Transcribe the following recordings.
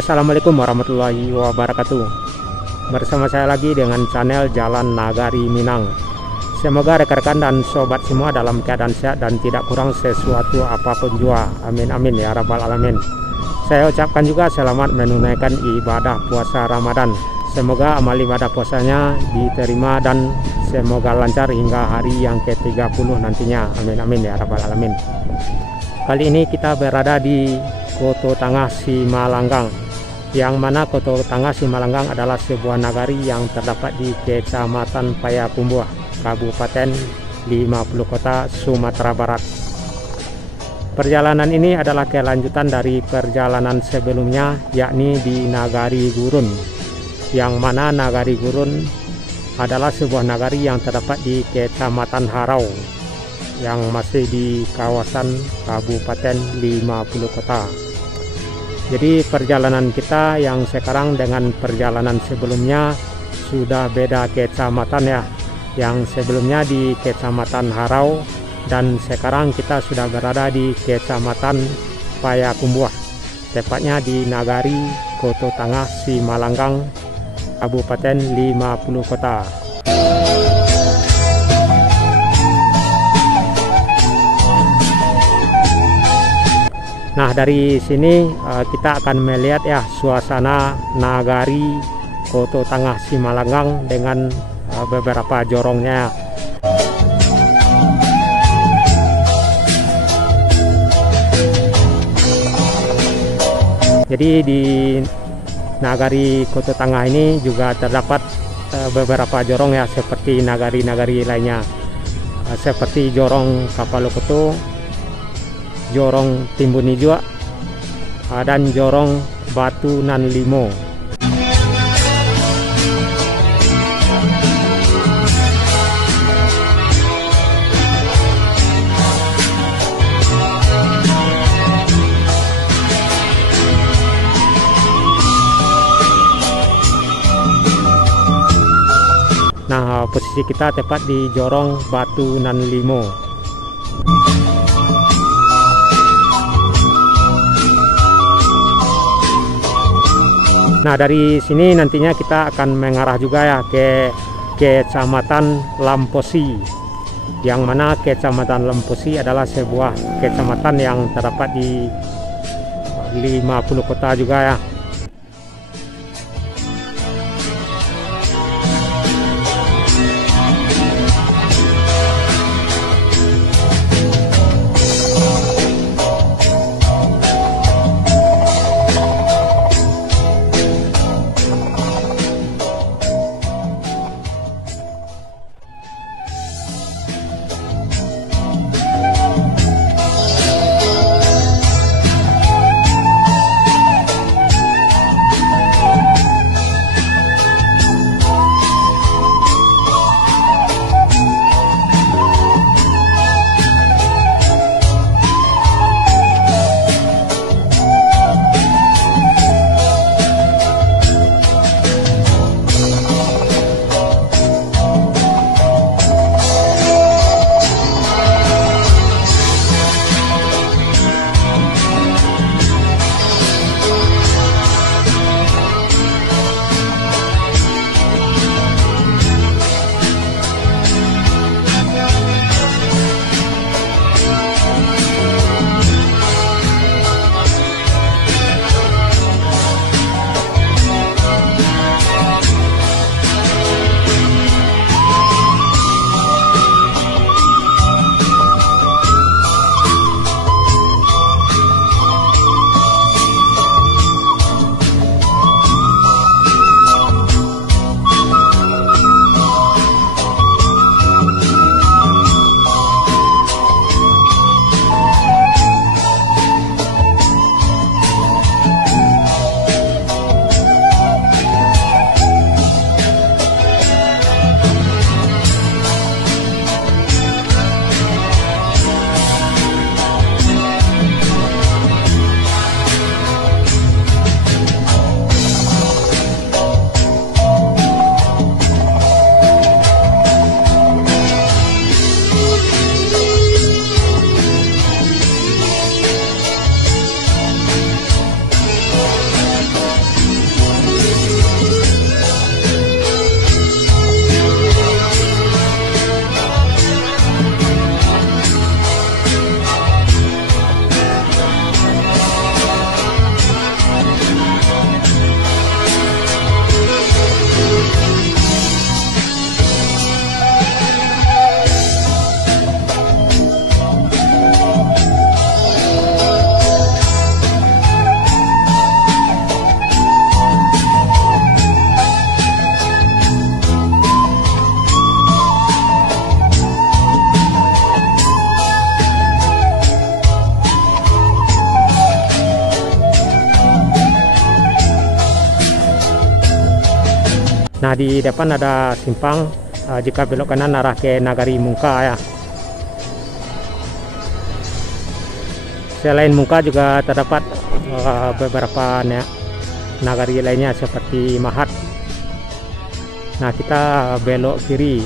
Assalamualaikum warahmatullahi wabarakatuh. Bersama saya lagi dengan channel Jalan Nagari Minang. Semoga rekan-rekan dan sobat semua dalam keadaan sehat dan tidak kurang sesuatu apapun jua. Amin amin ya rabbal alamin. Saya ucapkan juga selamat menunaikan ibadah puasa Ramadan. Semoga amal ibadah puasanya diterima dan semoga lancar hingga hari yang ke-30 nantinya. Amin amin ya rabbal alamin. Kali ini kita berada di Koto Tangah Simalanggang, yang mana Koto Tangah Simalanggang adalah sebuah nagari yang terdapat di Kecamatan Payakumbuh, Kabupaten 50 Kota, Sumatera Barat. Perjalanan ini adalah kelanjutan dari perjalanan sebelumnya, yakni di Nagari Gurun, yang mana Nagari Gurun adalah sebuah nagari yang terdapat di Kecamatan Harau, yang masih di kawasan Kabupaten 50 Kota. Jadi perjalanan kita yang sekarang dengan perjalanan sebelumnya sudah beda kecamatan ya. Yang sebelumnya di Kecamatan Harau dan sekarang kita sudah berada di Kecamatan Payakumbuh, tepatnya di Nagari Koto Tangah Simalanggang, Kabupaten 50 Kota. Nah, dari sini kita akan melihat ya suasana Nagari Koto Tangah Simalanggang dengan beberapa jorongnya. Jadi di Nagari Koto Tangah ini juga terdapat beberapa jorong ya, seperti nagari-nagari lainnya, seperti jorong Kapalokoto, jorong Timbun Hijau, dan jorong Batu Nan Limo. Nah, posisi kita tepat di jorong Batu Nan Limo. Nah, dari sini nantinya kita akan mengarah juga ya ke Kecamatan Lamposi, yang mana Kecamatan Lamposi adalah sebuah kecamatan yang terdapat di 50 kota juga ya. Nah, di depan ada simpang, jika belok kanan arah ke Nagari Mungka ya. Selain Mungka juga terdapat beberapa nagari lainnya seperti Mahat. Nah, kita belok kiri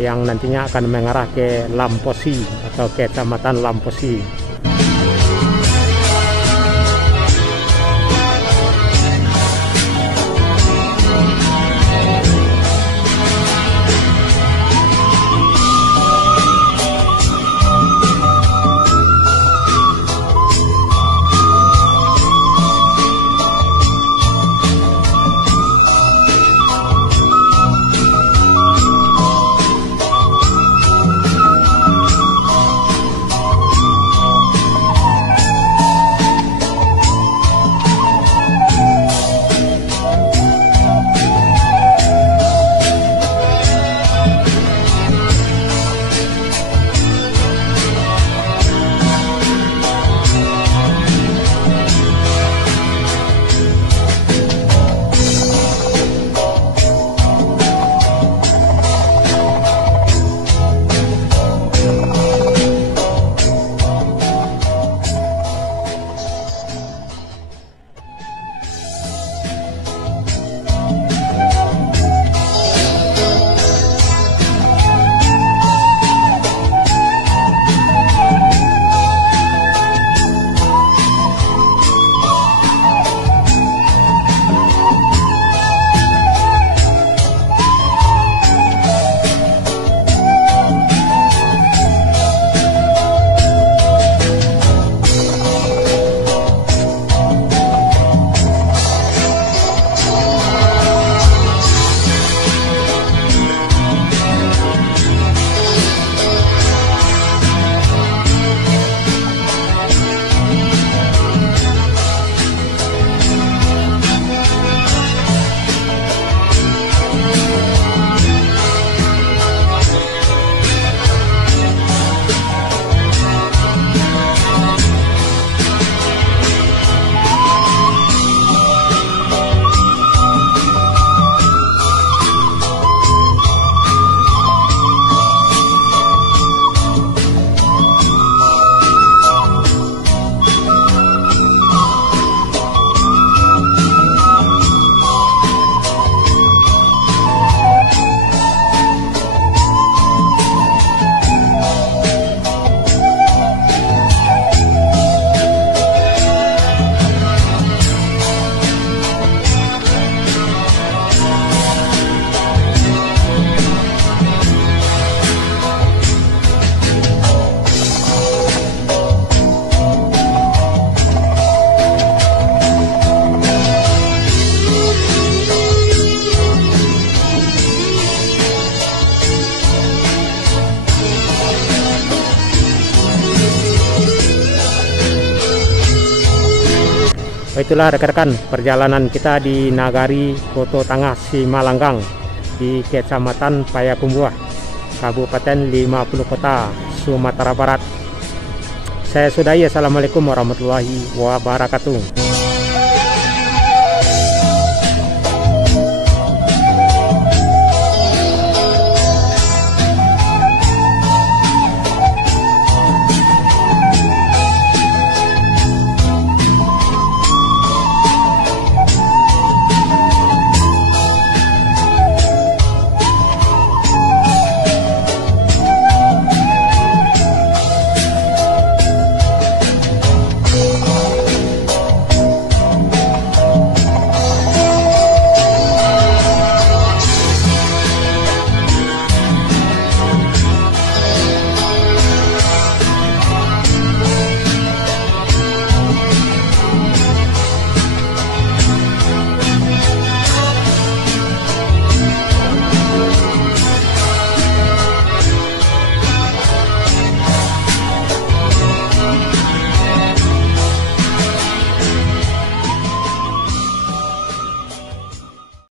yang nantinya akan mengarah ke Lamposi atau Kecamatan Lamposi. Itulah rekan-rekan perjalanan kita di Nagari Koto Tangah Simalanggang di Kecamatan Payakumbuh, Kabupaten 50 Kota, Sumatera Barat. Saya sudahi. Assalamualaikum warahmatullahi wabarakatuh.